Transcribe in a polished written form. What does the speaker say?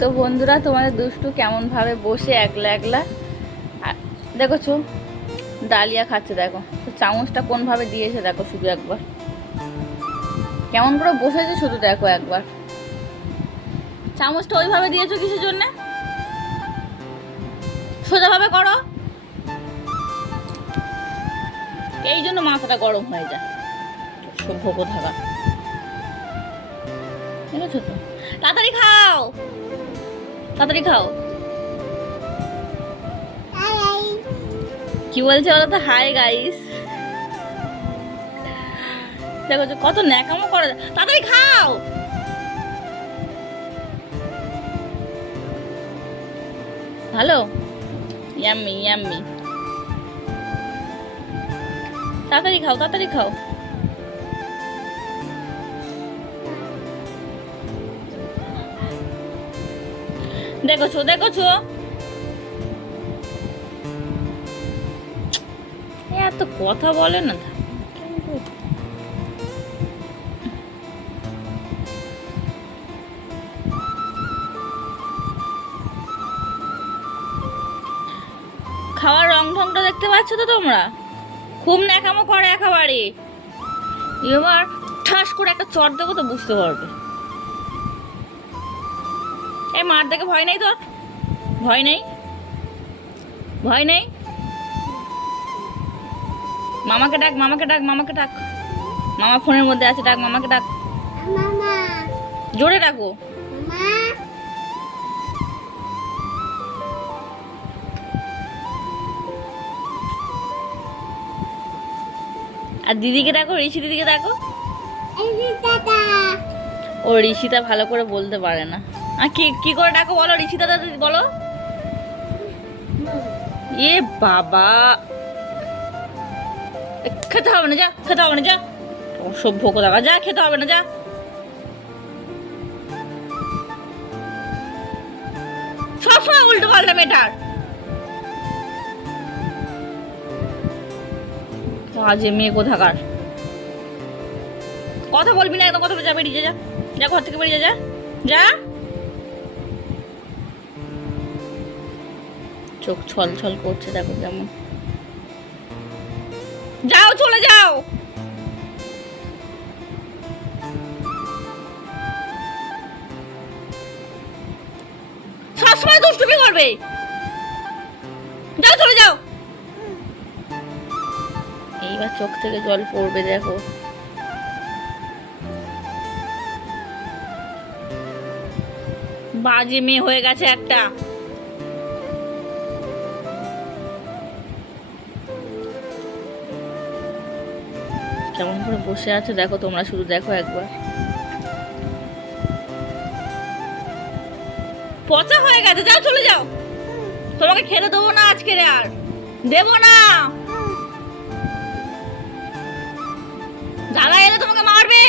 তো বন্ধুরা, তোমাদের দুষ্টু কেমনভাবে বসে একলা একলা দেখেছো ডালিয়া খাচ্ছে। দেখো তো চামচটা কোনভাবে দিয়েছে, দেখো শুধু একবার কেমন করে বসেছে, শুধু দেখো একবার। চামচটা ওইভাবে দিয়েছো কিসের জন্যে? সোজাভাবে করো, এই জন্য মাথাটা গরম হয়ে যায়। সভ্য কোথাকার, দেখেছো তো? তাড়াতাড়ি খাও, তাড়াতাড়ি খাও। কি বলছে বলো তো? Hi guys. দেখো যে কত ন্যাকামো করে। তাড়াতাড়ি খাও। ভালো, ইয়াম্মি ইয়াম্মি। তাড়াতাড়ি খাও, তাড়াতাড়ি খাও। দেখেছো দেখেছো, এত কথা বলে না। খাওয়ার রং ঢংটা দেখতে পাচ্ছ তো তোমরা? খুব ন্যাকামো করে একেবারে। এবার ঠাস করে একটা চট দেবো তো বুঝতে পারবে। এই মার দেখে ভয় নেই তোর? ভয় নেই, ভয় নেই? মামাকে ডাক, মামাকে ডাক, মামাকে ডাক। মামা ফোনের মধ্যে আছে, ডাক মামাকে ডাক। জোরে ডাকো। আর দিদিকে ডাকো, ঋষি দিদিকে ডাকো। ও ঋষিতা ভালো করে বলতে পারে না। আর কি কি করে ডাকো বলো, ঋষিতা দাদা বলো। এ বাবা, খেতে হবে না, যা খেতে হবে না, যা। অসভ্য কোথাকার, যা খেতে হবে না, যা। সবসময় উল্টো পাল্টা মেটার। আজে মেয়ে কোথাকার, কথা বলবি না একদম, কথা বলে যা, বেরিয়ে যা, যা ঘর থেকে বেরিয়ে যা, যা। চোখ ছল ছল করছে, দেখো কেমন। যাও, চলে যাও। সবসময় দুষ্টুমি করবে, যাও, চলে যাও। এইবার চোখ থেকে জল পড়বে, দেখো। বাজে মেয়ে হয়ে গেছে একটা। কেমন করে বসে আছে দেখো তোমরা, শুধু দেখো একবার। পচা হয়ে গেছে, যাও, চলে যাও। তোমাকে খেতে দেবো না আজকে, আর দেবো না। দাদা এলে তোমাকে মারবে।